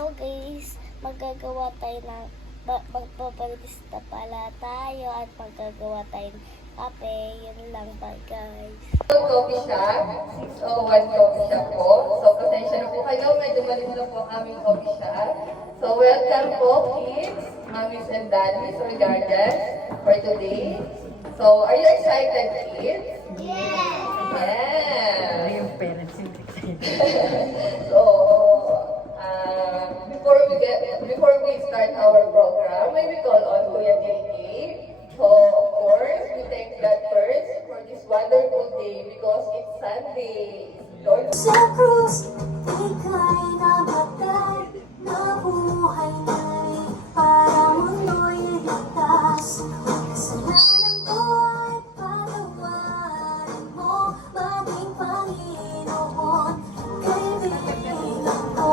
So guys, magagawa tayo ng magpaparista pala tayo at magagawa tayo ng kape. Yun lang ba guys. Coffee shop, 601 coffee shop po. So pasensya na po kayo, medyo malis na po ang aming coffee shop. So welcome po kids, mommies and daddies or guardians for today. So are you excited kids? Yes! Yeah! Yung parents yung excited. So, before we start our program, may we call on Kuya JJ. So, of course, we thank God first for this wonderful day because it's Sunday. Lord, Sa krus, ika'y namatay, nabuhay na'y para mundo'y ligtas. Kasalanan ko ay patawarin mo, maging Panginoon, kaibigan ko.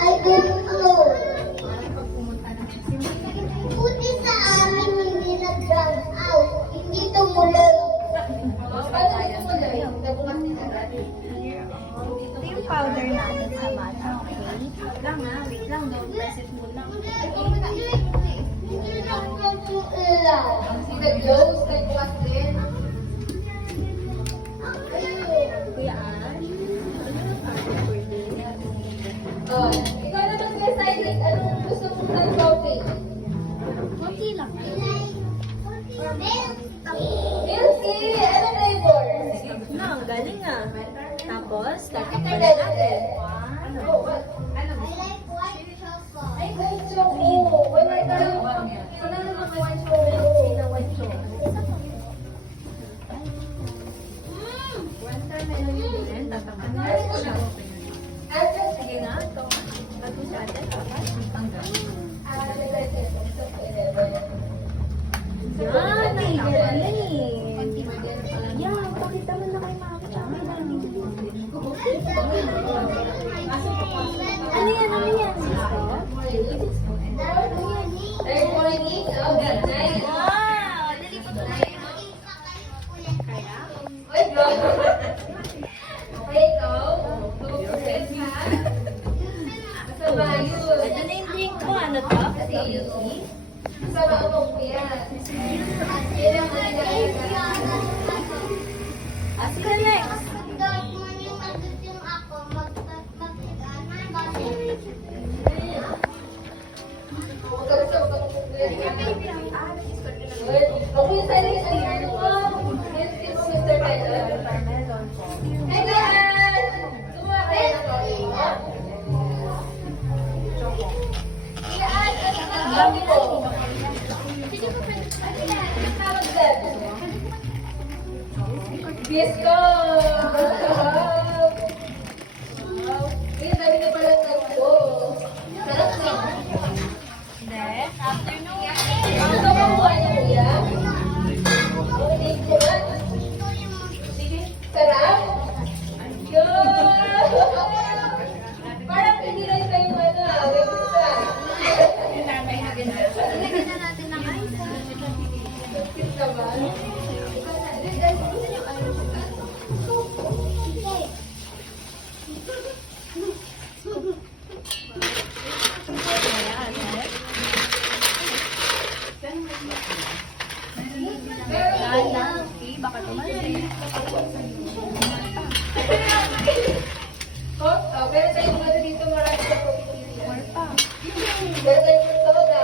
I don't know. Buti sa amin hindi nag-drown out. Hindi tumuloy. Ito yung powder natin sa mata, okay? Wait lang, don't press it muna. Hindi lang yung ilaw. see the glows like what then? Kuya Ash, Ikaw naman Kuya Silent, anong gusto mong ng coffee? konti lang. Milky! Ano flavor? No, galing ah. Tapos, tatakpan na natin. Ay, white choco! Wala naman white choco. Watermelon yun din, tatakpan na natin. Sige nga, ito. Bago sa atin, tapos tanggal. Yan, ay galing. Yan, pakita mo na kay mami. Ano yan, ano yan? Third morning, oh, good night. Wow! Nalipot na tayo. Wait, go. Okay, ikaw. Go-press ha. Kasama yun. Ito na yung drink ko. Ano to? Kasama mo ko yan. Yan ang Ask ka next. Okay, sorry, ano mo? Yes, yes, Mr. Tyler. Hey, guys! Sumakay na po. Guys, ang dami po. Ano tawag dyan? Disco! Wow! Wait, dami na pala tayo. Sarap na. Next. Afternoon. Ano ba ang buhay niya, kuya? Thank you. Sige, sarap. Yun! Parang hindi lang tayo wait isa. Ilagyan na natin ng ice. Cute ka ba? Lala. Okay, baka tumasin. Meron tayong mga dito marami sa Pilipinas. More pa. Meron tayong soda.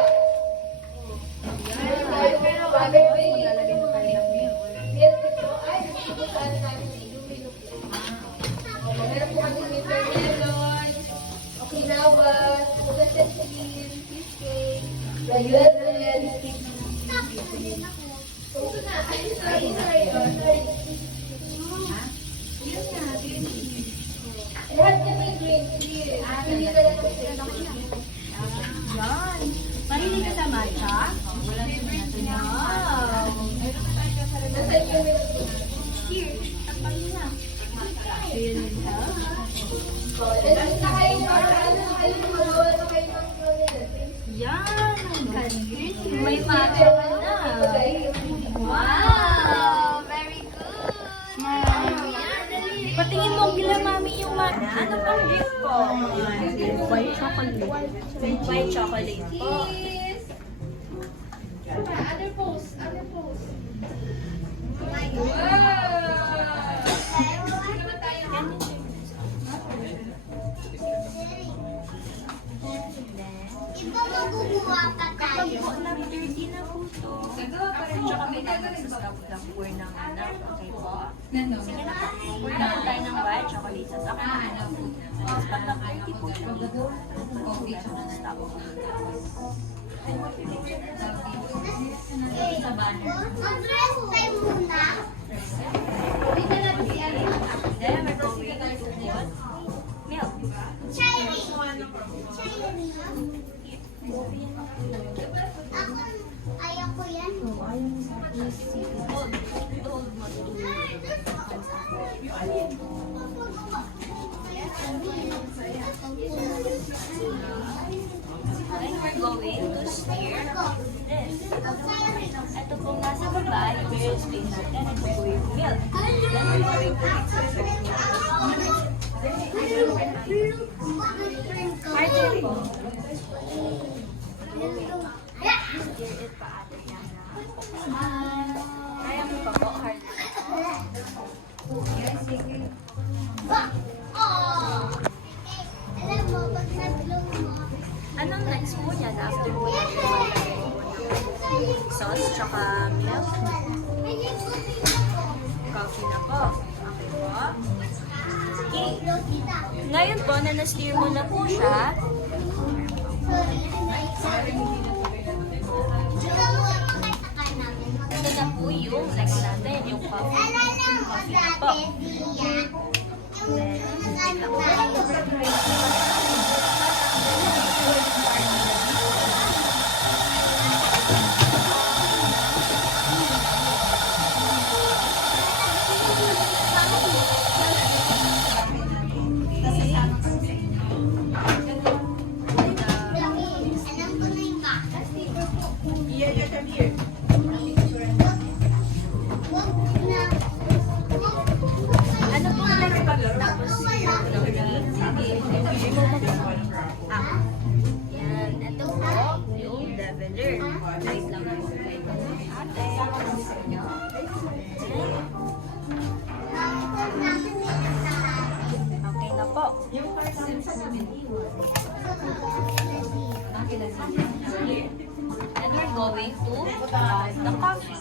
Meron tayong water Maglalagay na tayo ng milk. Yes, ito. Ay, gusto ko saan namin ilumilok. Meron po kami Mr. Melon, Okinawa, Coconut Cheese, cheesecake, Rayuan, ito na. Ay, sorry. Lahat na may green tea. Hindi ka lang Yan. Mahilig ka sa matcha? Wow. Nasa iyo Here, tapang nyo na. Do you need help? Yan! May matcha ka na. Wow! Very good! Patingin mo kila mami yung matcha. Ano pang drink po? White chocolate. White chocolate po. Other pose. Iba maguguha pa tayo. Po, na 30 na po to. Tsaka may naman sa stop na pour ng anak. Okay po? Sige na po. Pour na po tayo ng white chocolate sa akin na anak. Stop na 30 po. Okay, stop. Mag-rest time muna. Then, we're going to put milk. Cherry. Ako, ayaw ko yan. Then, we're going to stir this. Ito pong nasa baba, yung real space natin. Ito po yung milk. Then, we're going to mix it. Harder po. Stir it pa ate yan. Kaya mo pa po, harder. Alam mo, pag nag-blow mo, Anong next po yan after po yung sauce tsaka milk? Coffee na po. Okay po. Okay. Ngayon po, na na-stir mo na po siya, ito na po yung next natin, yung coffee. Coffee na po. Then, wait lang po. alam ko na yung bakit. Wag na. Ano po next pag tapos yan, ito po yung leveler. Wait lang po. Ate. Okay na po. And we're going to add the coffee.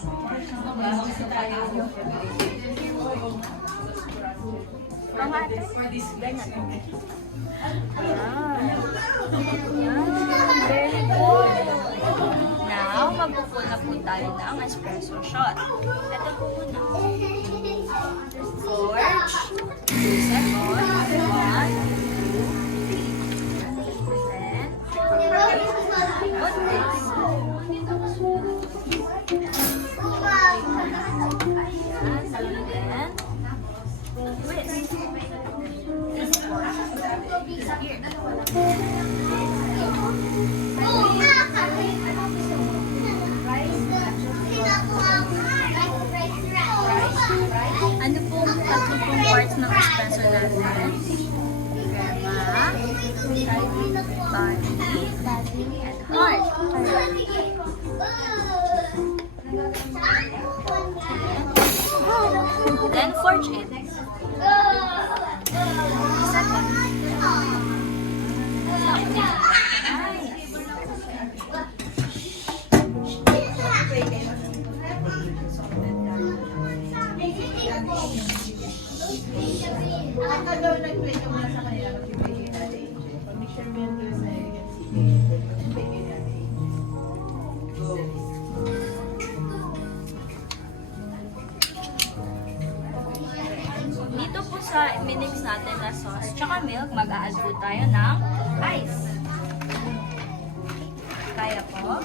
From ate. Ganyan. Ayan. Ayan. Very good. Now, magpupul na po tayo ng espresso shot. Ito po muna. Forge. 2 seconds. 1, 2, 3. Then, put this. Ayan. Then, twist. Here. Ano pong tatlo pong parts ng espresso natin? Crema, body, and heart. Then forge it. Second. Dito po sa minix natin na sauce tsaka milk, mag-a-add po tayo ng ice. Kaya po.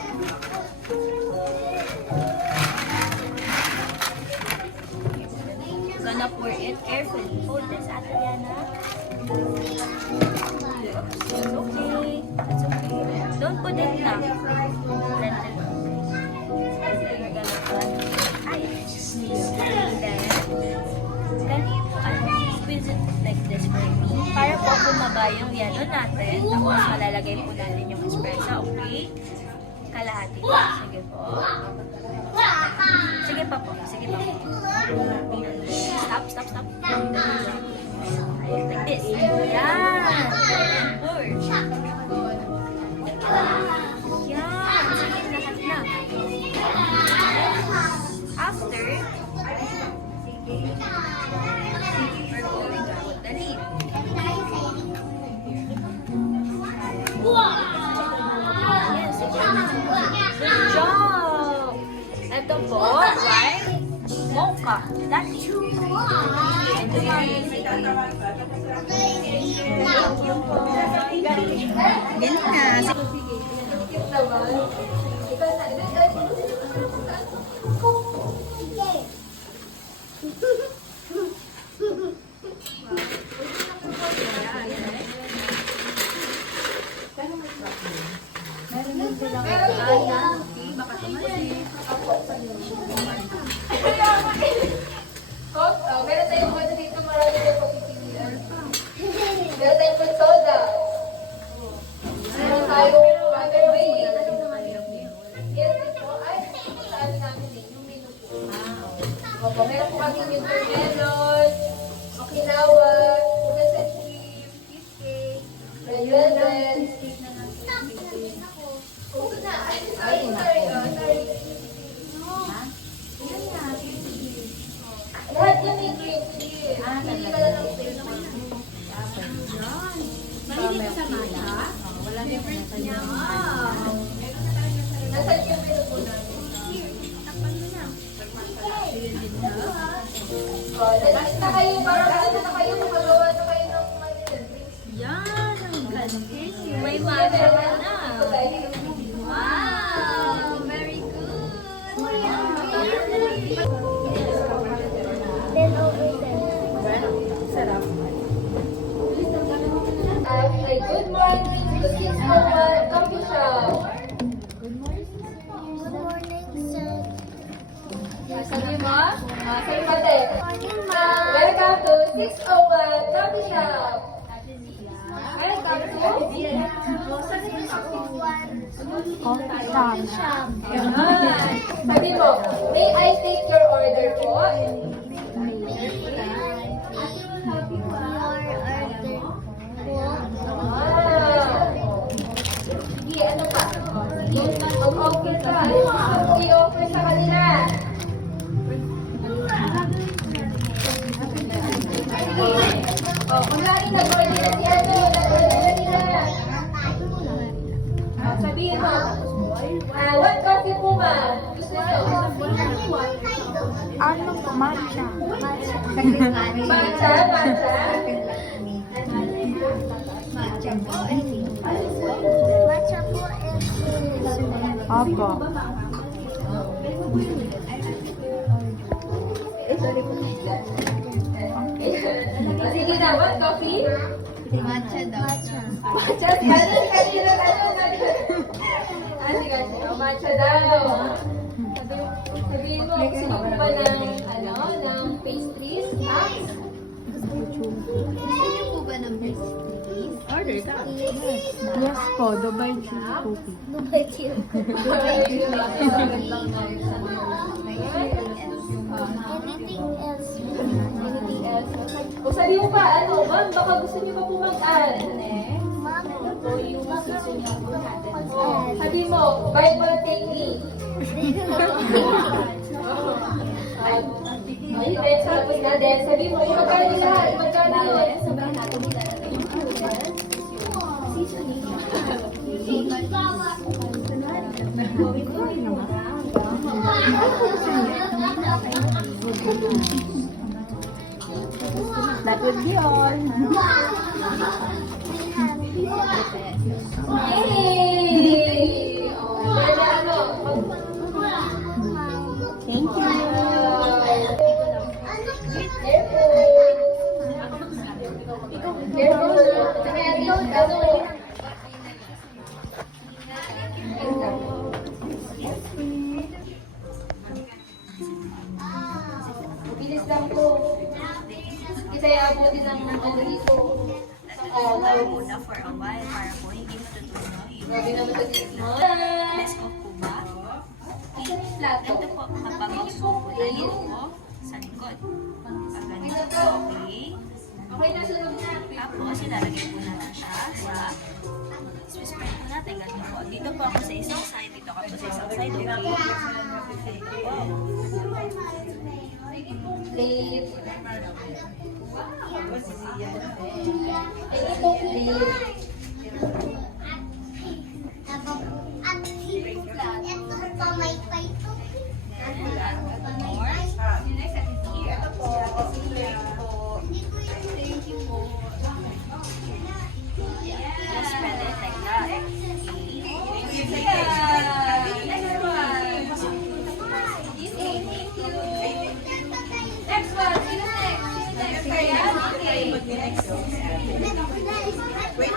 Gonna pour it carefully. Hold this, Ate Yana. That's okay. That's okay. Don't put it now. Let it go. You're gonna put ice. Then you squeeze it like this for me. Para po bumaba yung yellow natin. Tapos malalagay po natin yung espresso. Okay? Kalahati. Sige po. Sige pa po. Sige pa po. Stop, stop, stop. Like this. Yan. Pour. Yan. Sige, lahat na. After, we're going to put the lid. Yes, good job! Ito po, right? Mocha. Latte. Galing na. Meron tayong ano dito, marami na pagpipilian. Meron tayong fruit soda. Meron tayong water whey. Yes, ito. Ay, saan namin eh, yung menu po. Opo, meron po kami yung melon, okinawa, cookies and cream, cheesecake, red velvet. Oo na. Ay, sorry. Lahat yan may green tea. Hindi ka lang ng sale naman. Mahilig ka sa matcha? Wala difference niya. Nasaan yung menu po namin? Next na kayo, para ano na kayo, makagawa na kayo ng drinks. Yan, ang ganda. May matcha na. Wow, very good. Then over there. Say good morning to 601 Coffee Shop. Good morning, sir. Sabi mo? Sabi pate. Morning, ma'am. Welcome to 601 Coffee Shop. Welcome to Coffee shop. Sabi mo, may I take your order po? Sige, ano pa? Mag-offer ka. Ano i-offer sa kanila? Kung lagi nag-order na si ano, nag-order na nila. Sabihin mo, what coffee po ba? Gusto nyo? Ano? Matcha. Matcha? Matcha? Matcha po and Opo. Sige na, what coffee? Matcha daw. Matcha? Ano? Kanina, sige, matcha daw. Sabihin mo, gusto niyo po ba ng, ng pastries? Snacks? Gusto niyo po ba ng pastries? Order ka. Yes po, Dubai cheese cookie. Dubai chill. Anything else? Anything else? O sabi mo pa, ma'am, baka gusto niyo pa po mag-add. Ma'am, baka Sabi mo, buy one, take me. Ay, dahil tapos na din. Sabi mo, magkano yung lahat? Magkano yun? Sobrang natin That would be all. Hey! Thank you. Careful. Careful. Bilis lang po. Kasi abutin ng ano dito. Tayo muna for a while para po hindi matutunaw yung Grabe naman sa best of Cuba. Ito po, kapag magsubo tayo po sa likod. Pag ganito po, okay. Okay, nasunod na. Tapos, ilalagay po natin siya sa spread po natin. Ganito po. Dito po ako sa isang side. Dito ako po sa isang side. Okay. Dito po. Flip. Ito po flip. Just spread it like that.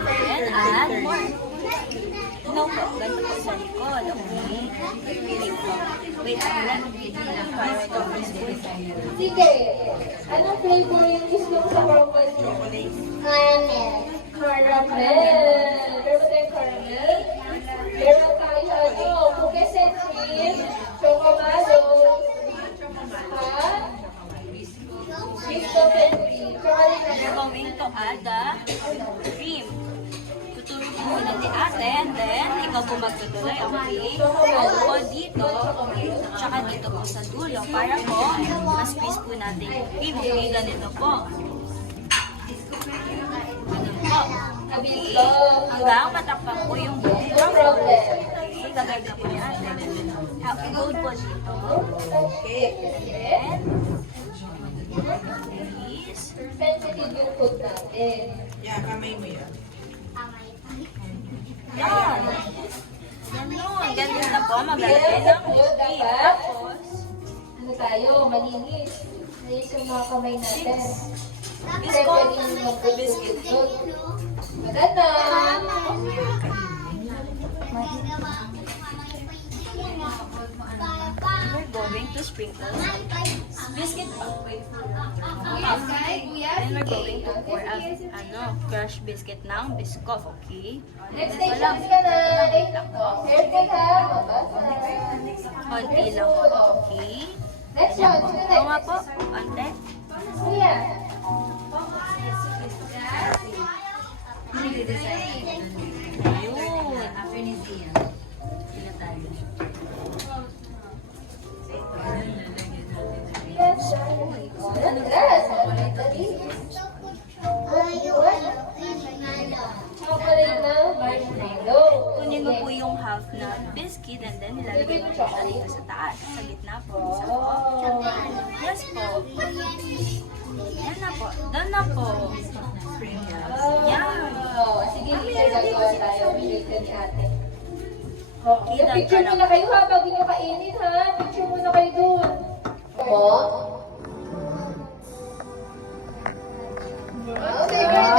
Then, add more. No po, ganito po sa likod. Okay. Wait po. Wait lang. Para ito po Sige. Anong flavor yung gusto mo sa purple? Caramel. Caramel. Meron tayong caramel. Meron tayo cookies and cream. Chocomalo. Ha? Biscuit and cream. Chocolate We're na. going to add the cream. Tutuloy po muna ni ate, and then ikaw po magtutuloy, okay? Ako po dito, tsaka dito po sa dulo, para po ma-squeeze po natin yung cream, okay? Ganito po. Ganun po. Okay? Hanggang matakpan po yung buong No problem. Okay, gagawin na po ni ate. Happy gold po dito. Okay. And then, please. Sensitive yung food natin. Yan. Ganun. Ganun na po. Maglalagay ng cookie. Tapos, Ano tayo? Malinis. Malinis yung mga kamay natin. biscuit. Biscuit. Biscuit. Maganda. We're going to sprinkle biscuit pa. Then we're going to pour crushed biscuit ng Biscoff, okay? Next station ka na. Careful ha. Konti lang po, okay? Next one. Oo nga po, konti. Kuya. Ayun. Yes. Chocolate na marshmallow. Kunin mo po yung half na biscuit and then ilalagay mo siya dito sa taas, sa gitna po. Isa po. Yes po. Yan na po. Doon na po. Yan. Sige, teacher, gagawa tayo. Bigay ka ni ate. Okay, Picture muna kayo ha, bago nyo kainin ha. Picture muna kayo dun. Mo? Wow, favorite